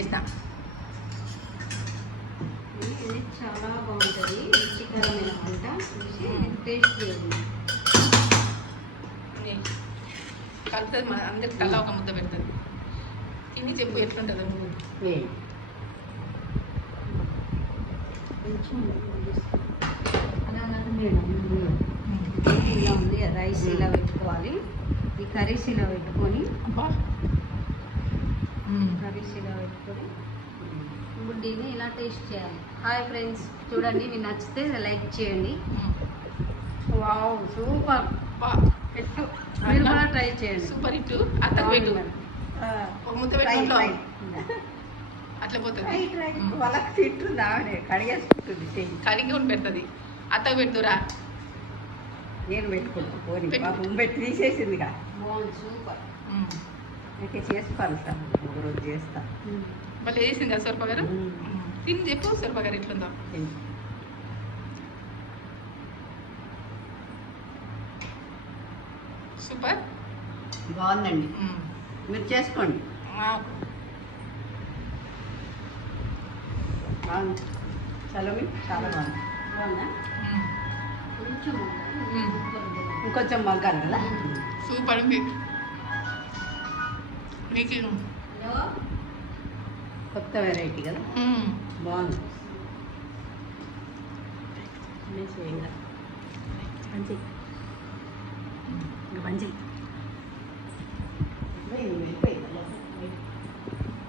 చేసిన. ఇది చాలా బాగుంటుంది, రుచికరమైన వంట. టేస్ట్ చేయండి. కలుపుతుంది, మన అందరికి తల ఒక ముద్ద పెడుతుంది. తిని చెప్పు ఎట్లుంటుందో నువ్వు. ఇలా ఉంది, రైస్ ఇలా పెట్టుకోవాలి, ఈ కర్రీస్ ఇలా పెట్టుకొని కర్రీస్ ఇలా పెట్టుకొని గుడ్డీని ఇలా టేస్ట్ చేయాలి. హాయ్ ఫ్రెండ్స్, చూడండి, మీకు నచ్చితే లైక్ చేయండి. Wow, super. పెట్టు, మీరు కూడా ట్రై చేయండి. సూపర్ ఇట్టు అత్తకు పెట్టు, ఒక ముద్ద పెట్టుకుంటా అట్లా పోతుంది. వాళ్ళకి తింటుంది ఆవిడ, కడిగేసుకుంటుంది, కడిగి ఉండి పెడుతుంది. అత్తకు పెడుతురా, నేను పెట్టుకుంటాను. పోనీ పాపం పెట్టి తీసేసింది కదా. బాగుంది, సూపర్. అయితే చేసుకోవాలి సార్, ఒక రోజు చేస్తా. మళ్ళీ చేసింది కదా సొరప గారు. తిని చెప్పు సొరప గారు ఎట్లుందో. సూపర్, బాగుందండి, మీరు చేసుకోండి. బాగుంది, చాలా చాలా బాగుంది. బాగుందా? ఇంకొంచెం మగ్గాలి కదా. సూపర్ ఉంది. నీకు కొత్త వెరైటీ కదా, బాగుంది. మంచి